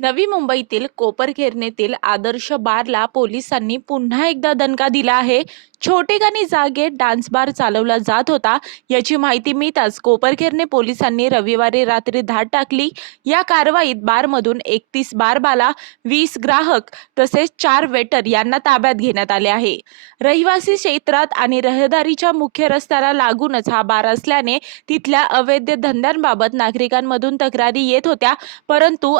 नवी मुंबईतील कोपरखेरणेतील आदर्श बारला पोलिसांनी पुन्हा एकदा दणका दिला आहे. छोटेखानी जागेत डान्स बार चालवला जात होता. याची माहिती मिळताच कोपरखेरणे पोलिसांनी रविवारी रात्री धाड टाकली. या कारवाईत बारमधून एकतीस बारबाला वीस ग्राहक तसेच चार वेटर यांना ताब्यात घेण्यात आले आहे. रहिवासी क्षेत्रात आणि रहदारीच्या मुख्य रस्त्याला लागूनच हा बार असल्याने तिथल्या अवैध धंद्यांबाबत नागरिकांमधून तक्रारी येत होत्या. परंतु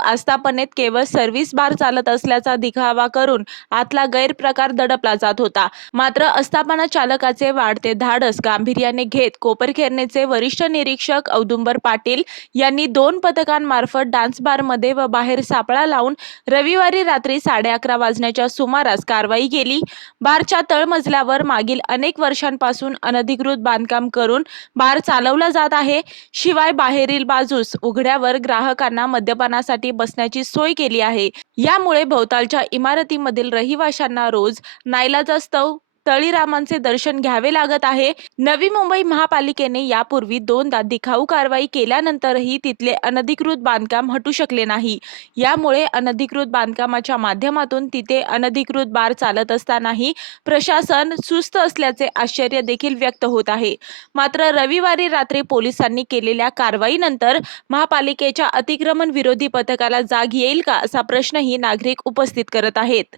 आस्थापनेत केवळ सर्व्हिस बार चालत असल्याचा दिखावा करून आतला गैरप्रकार दडपला जात होता. मात्र अस्थापना चालकाचे वाढते धाडस गांभीर्याने घेत कोपरखेरणेचे वरिष्ठ निरीक्षक औदुंबर पाटील यांनी दोन पथकांमार्फत डान्स बारमध्ये व बाहेर सापळा लावून रविवारी रात्री साडे अकरा वाजण्याच्या सुमारास कारवाई केली. बारच्या तळमजल्यावर मागील अनेक वर्षांपासून अनधिकृत बांधकाम करून बार चालवला जात आहे. शिवाय बाहेरील बाजूस उघड्यावर ग्राहकांना मद्यपानासाठी बसण्याची सोय केली आहे. यामुळे भोवतालच्या इमारतीमधील रहिवाशांना रोज नाईलाजास्तव तळीरामांचे दर्शन घ्यावे लागत आहे. नवी मुंबई महापालिकेने यापूर्वी दोनदा दिखाऊ कारवाई केल्यानंतरही तिथले अनधिकृत बांधकाम हटू शकले नाही. यामुळे अनधिकृत बांधकामाच्या माध्यमातून तिथे अनधिकृत बार चालत असतानाही प्रशासन सुस्त असल्याचे आश्चर्य देखील व्यक्त होत आहे. मात्र रविवारी रात्री पोलिसांनी केलेल्या कारवाईनंतर महापालिकेच्या अतिक्रमण विरोधी पथकाला जाग येईल का असा प्रश्नही नागरिक उपस्थित करत आहेत.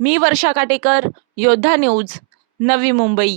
मी वर्षा काटेकर योद्धा न्यूज नवी मुंबई.